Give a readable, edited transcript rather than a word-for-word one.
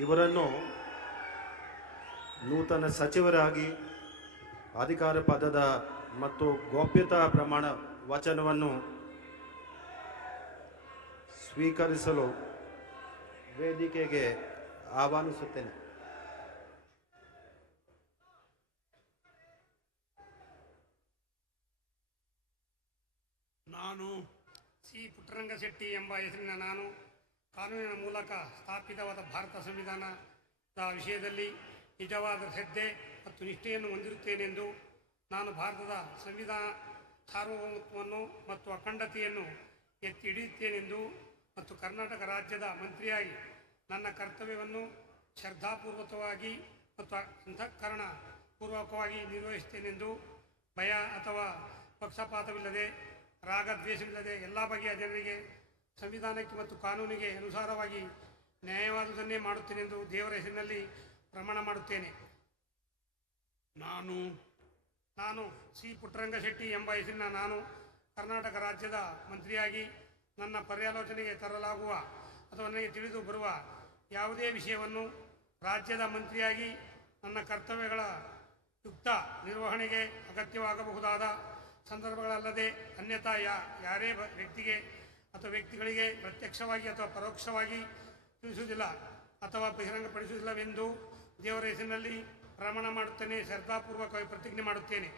ಇವರನ್ನು ನೂತನ ಸಚಿವರಾಗಿ ಅಧಿಕಾರ ಪದದ ಮತ್ತು ಗೌಪ್ಯತಾ ಪ್ರಮಾಣ ವಚನವನ್ನು ಸ್ವೀಕರಿಸಲು ವೇದಿಕೆಗೆ ಆಹ್ವಾನಿಸುತ್ತೇನೆ. ನಾನು ಸಿ ಪುಟ್ಟರಂಗಶೆಟ್ಟಿ ಎಂಬ ಹೆಸರಿನ ನಾನು ಕಾನೂನಿನ ಮೂಲಕ ಸ್ಥಾಪಿತವಾದ ಭಾರತ ಸಂವಿಧಾನದ ವಿಷಯದಲ್ಲಿ ನಿಜವಾದ ಶ್ರದ್ಧೆ ಮತ್ತು ನಿಷ್ಠೆಯನ್ನು ಹೊಂದಿರುತ್ತೇನೆಂದು ನಾನು ಭಾರತದ ಸಂವಿಧಾನ ಸಾರ್ವಭೌಮತ್ವವನ್ನು ಮತ್ತು ಅಖಂಡತೆಯನ್ನು ಎತ್ತಿ ಹಿಡಿಯುತ್ತೇನೆಂದು ಮತ್ತು ಕರ್ನಾಟಕ ರಾಜ್ಯದ ಮಂತ್ರಿಯಾಗಿ ನನ್ನ ಕರ್ತವ್ಯವನ್ನು ಶ್ರದ್ಧಾಪೂರ್ವಕವಾಗಿ ಮತ್ತು ಅಂತಃಕರಣ ಪೂರ್ವಕವಾಗಿ ನಿರ್ವಹಿಸುತ್ತೇನೆಂದು ಭಯ ಅಥವಾ ಪಕ್ಷಪಾತವಿಲ್ಲದೆ ರಾಗದ್ವೇಷವಿಲ್ಲದೆ ಎಲ್ಲ ಬಗೆಯ ಜನರಿಗೆ ಸಂವಿಧಾನಕ್ಕೆ ಮತ್ತು ಕಾನೂನಿಗೆ ಅನುಸಾರವಾಗಿ ನ್ಯಾಯವಾದುದನ್ನೇ ಮಾಡುತ್ತೇನೆಂದು ದೇವರ ಹೆಸರಿನಲ್ಲಿ ಪ್ರಮಾಣ ಮಾಡುತ್ತೇನೆ. ನಾನು ಸಿ ಪುಟ್ಟರಂಗಶೆಟ್ಟಿ ಎಂಬ ಹೆಸರಿನ ನಾನು ಕರ್ನಾಟಕ ರಾಜ್ಯದ ಮಂತ್ರಿಯಾಗಿ ನನ್ನ ಪರ್ಯಾಲೋಚನೆಗೆ ತರಲಾಗುವ ಅಥವಾ ನನಗೆ ತಿಳಿದು ಬರುವ ಯಾವುದೇ ವಿಷಯವನ್ನು ರಾಜ್ಯದ ಮಂತ್ರಿಯಾಗಿ ನನ್ನ ಕರ್ತವ್ಯಗಳ ಯುಕ್ತ ನಿರ್ವಹಣೆಗೆ ಅಗತ್ಯವಾಗಬಹುದಾದ ಸಂದರ್ಭಗಳಲ್ಲದೆ ಅನ್ಯಥಾ ಯಾರೇ ವ್ಯಕ್ತಿಗೆ ಅಥವಾ ವ್ಯಕ್ತಿಗಳಿಗೆ ಪ್ರತ್ಯಕ್ಷವಾಗಿ ಅಥವಾ ಪರೋಕ್ಷವಾಗಿ ತಿಳಿಸುವುದಿಲ್ಲ ಅಥವಾ ಬಹಿರಂಗಪಡಿಸುವುದಿಲ್ಲವೆಂದು ದೇವರ ಹೆಸರಿನಲ್ಲಿ ಪ್ರಮಾಣ ಮಾಡುತ್ತೇನೆ, ಶ್ರದ್ಧಾಪೂರ್ವಕವಾಗಿ ಪ್ರತಿಜ್ಞೆ ಮಾಡುತ್ತೇನೆ.